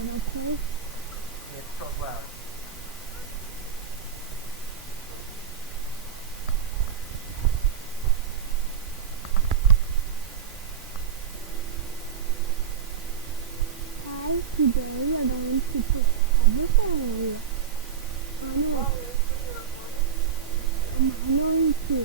okay? It's so loud. Today we're going to put everything. I'm going to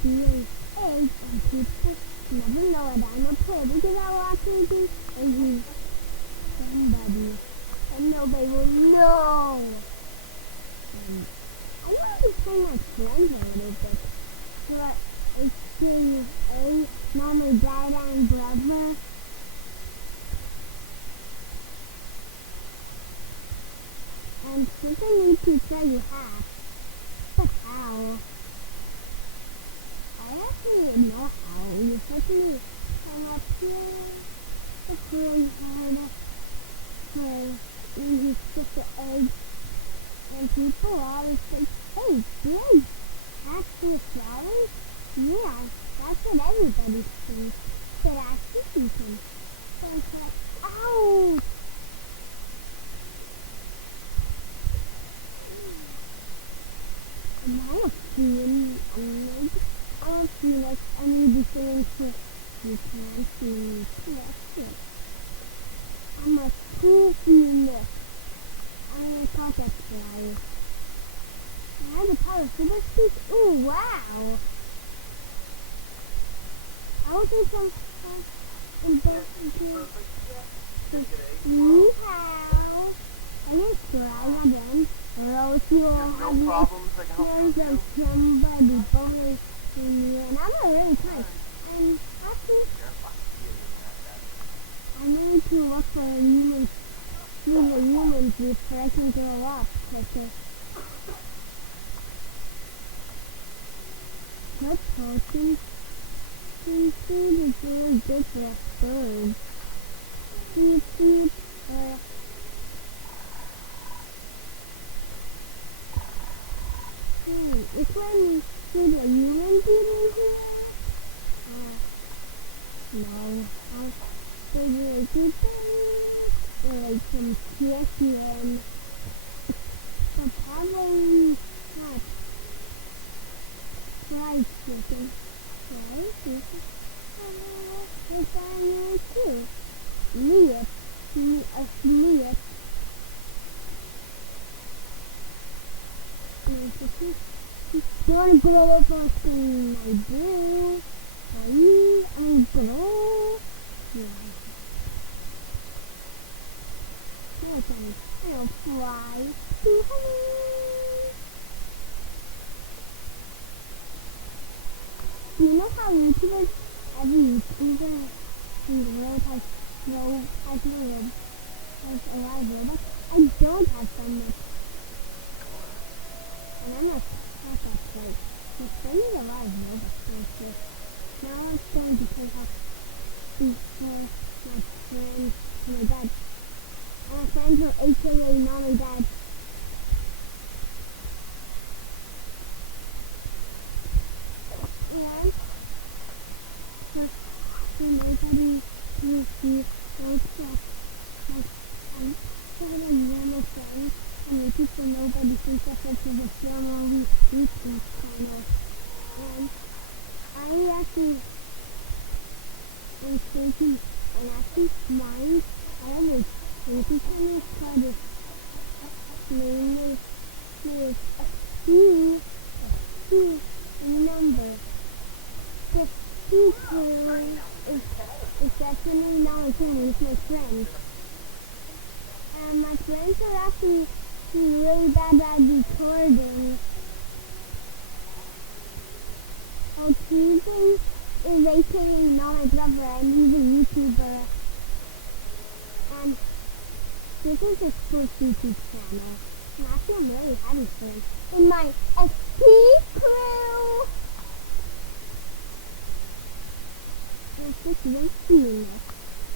create eggs and people never know that I'm a player because I watch it and he's somebody and nobody will know. I want to tell my friends a little bit. But it's series A, mom and dad and brother. And since I need to tell you how. But how? I actually know how. You have to come up here. It's really hard. Because when you stick the egg, and people always say, hey, did hatch the flowers? Yeah, that's what everybody thinks. But actually you can. So it's like, ow! And I don't feel I don't feel like I need to get into you can't see me. I'm a poofiness. I'm a cockatrice. I have the power of super speech. Ooh, wow! I will do some investigation. Yeehaw! I just try again, or else you will have no chance of somebody bonusing you. And I'm not really kind. I'm actually, I need to look for humans, see the humans before I can grow up. Because good potions seem to be very good for birds. Seafood, it's when you see the humans eating here. No, I'll figure it out. Or like some chicken. But probably not fried chicken. Fried chicken? What's that there too? Meat. Meat. You want to grow up on something I do? I'm grow. Yeah. I'll fly to heaven. Do you know how YouTubers, every YouTuber in the world has a lot of robots? I don't have so much. And I'm not that great. There's still a lot of robots. Now it's going to take off before my friends and my dad. And my friends are AKA mom and dad. And so nobody will see no trust. I'm sort of normal friends. And the people nobody thinks that this is a normal YouTube channel. And I actually am thinking, and actually mine, I have a YouTube channel called this name is a C number. The C crew is definitely not my channel, it's my friends. And my friends are actually really bad at recording. Tuesday is AKA not my brother, and he's a YouTuber. And this is his first YouTube channel. And actually I'm really happy for him. In my SP crew! It's just really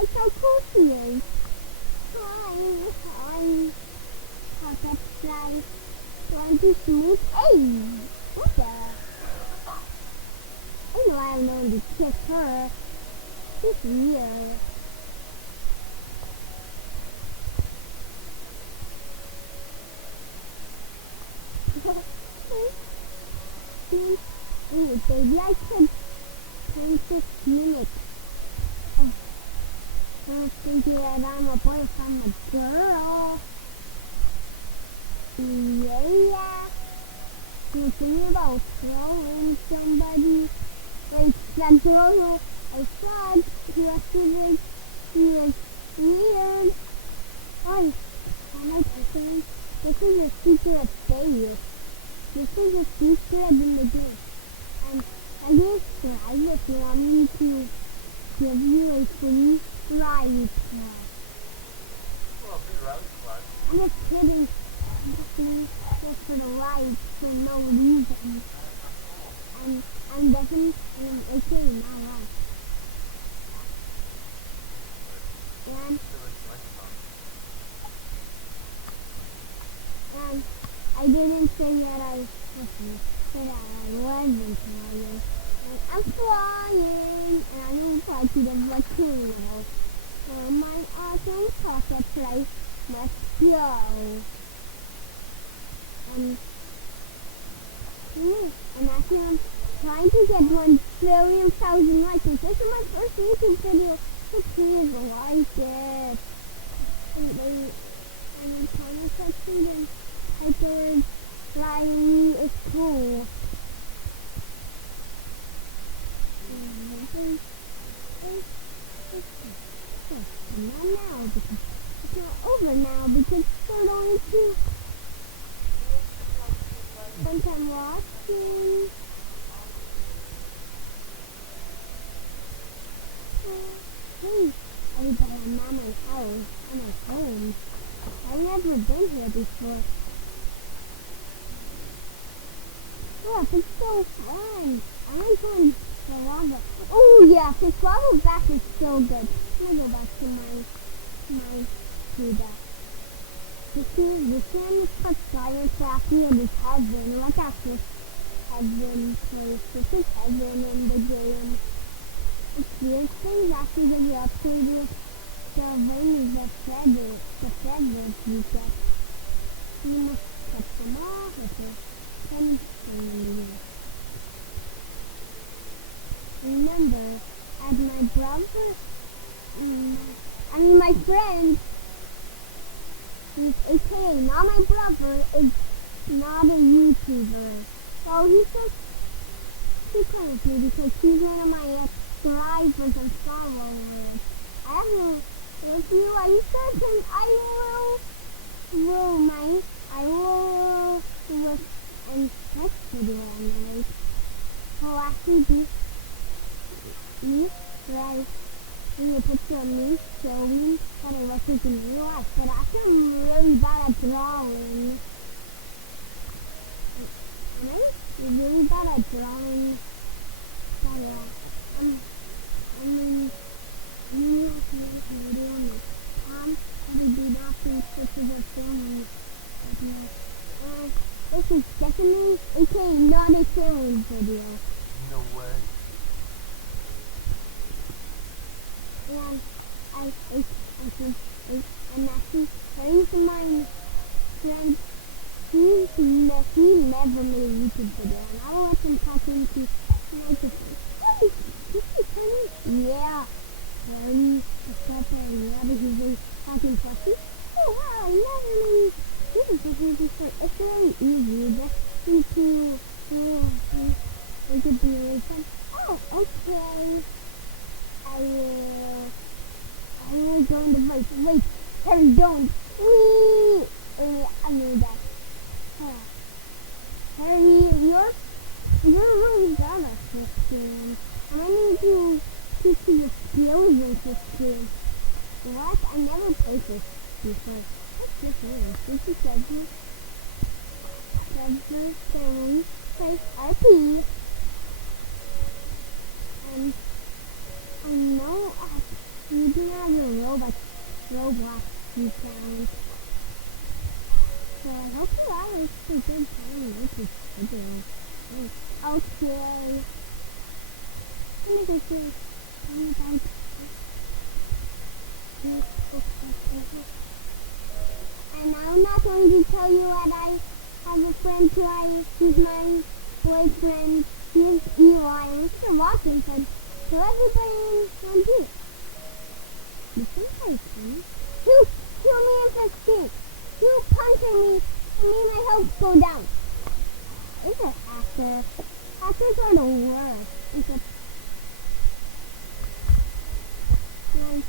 It's how cool she is. Hi. Cockatrice. Want to shoot? Hey! What the? I know I'm going to kiss her. She's weird. 15? Ooh, baby, I could turn 15 it. I don't think that I'm a boy if I'm a girl. Yeah. You think about throwing somebody like that girl I said he was like he was weird. Oh, am I talking? This is a secret failure. This is a secret in the game. And I guess I just want me to give you a free ride class. Well, be road close. I'm just kidding. I'm just doing just for the ride for no reason. And I'm definitely okay now, right? And I didn't say that I wasn't flying. And I'm flying, and I'm going to fly to the volcano. For my awesome cockatrice, let's go. And actually I'm trying to get 1 billion thousand likes. And this is my first YouTube video. So please like it. And I'm trying to succeed in hyper flying is cool. Not now, because it's not over now, because there's only 2 I'm watching. Hey, everybody, I'm at my house. I'm at home. I've never been here before. Look, it's so fun. I like going to lava. Oh yeah, this lava back is so good. I'm gonna go back to my Buddha. This one is called Science After this heaven. Look at this heaven place. This is heaven in the game. It's weird things after the upgrade with the wings, the feathers you get. You must cut them off with your pencil. Remember, as my brother, my friend, aka not my brother, is not a YouTuber. So he's just too kind of me because he's one of my subscribers and followers. I don't know if you are certain I will look and next video anyways. Will actually be me, right? And a picture of me showing that I wasn't in real life. But I'm really bad at drawing. I'm really bad at drawing. So yeah, I'm not video on the Tom, but I do not think pictures of family. This is definitely aka not a family video. No way. And I'm actually very to my friend. He never made a YouTube video, and I will let him talk into the microphone. Hey, this is funny. Yeah, very except whenever he's been talking fluffy. Oh wow, I never made YouTube videos before. It's very easy. Just need to make it be really fun. Oh, okay. I will join the voice. Wait, Harry, don't. Wee! I knew that. Harry, you're really good at this game. And I need to teach you the skills in this game. What? I never played this before. What's this game? This is Treasure Stone Place RP. And I know you do have a Roblox account. So I hope you all have a good time with this video. Okay. Let me go see. And I'm not going to tell you that I have a friend who's my boyfriend, here's Eli, and Mr. Watson said, so everybody on beat. You think I can? You kill me in 15. You punching me and me my health go down. It's a hacker. Hackers are the worst. It's a my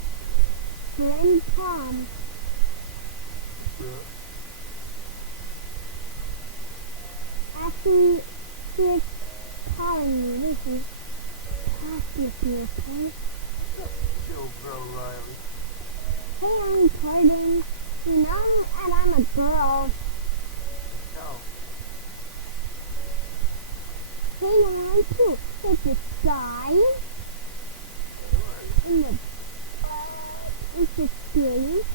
friend Tom. Actually, he's calling me. Listen, talk with you, okay? Chill, bro, Riley. Hey, I'm recording. You know, and I'm a girl. No. Hey, you want to hit the sky? Sure. In the it's a scary.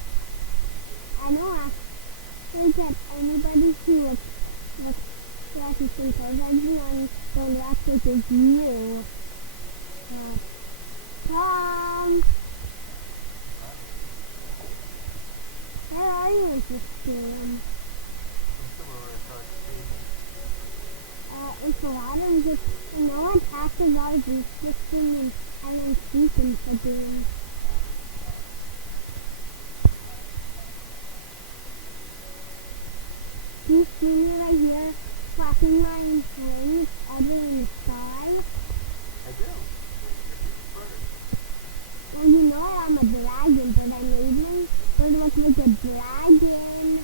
I don't actually get anybody who looks like you think of everyone don't act like it's you. Tom, where are you with this game? I'm somewhere across the street. It's a lot of just, no one acts a lot of restricting and I'm speaking for doing. Do you see me right here, flapping my wings all the way in the sky? I do. You're bird. Well, you know I'm a dragon, but I made my bird look like a dragon.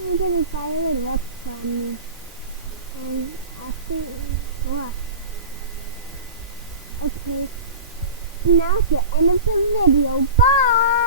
I'm getting tired of from me. And actually, what? Okay. Now it's the end of the video. Bye!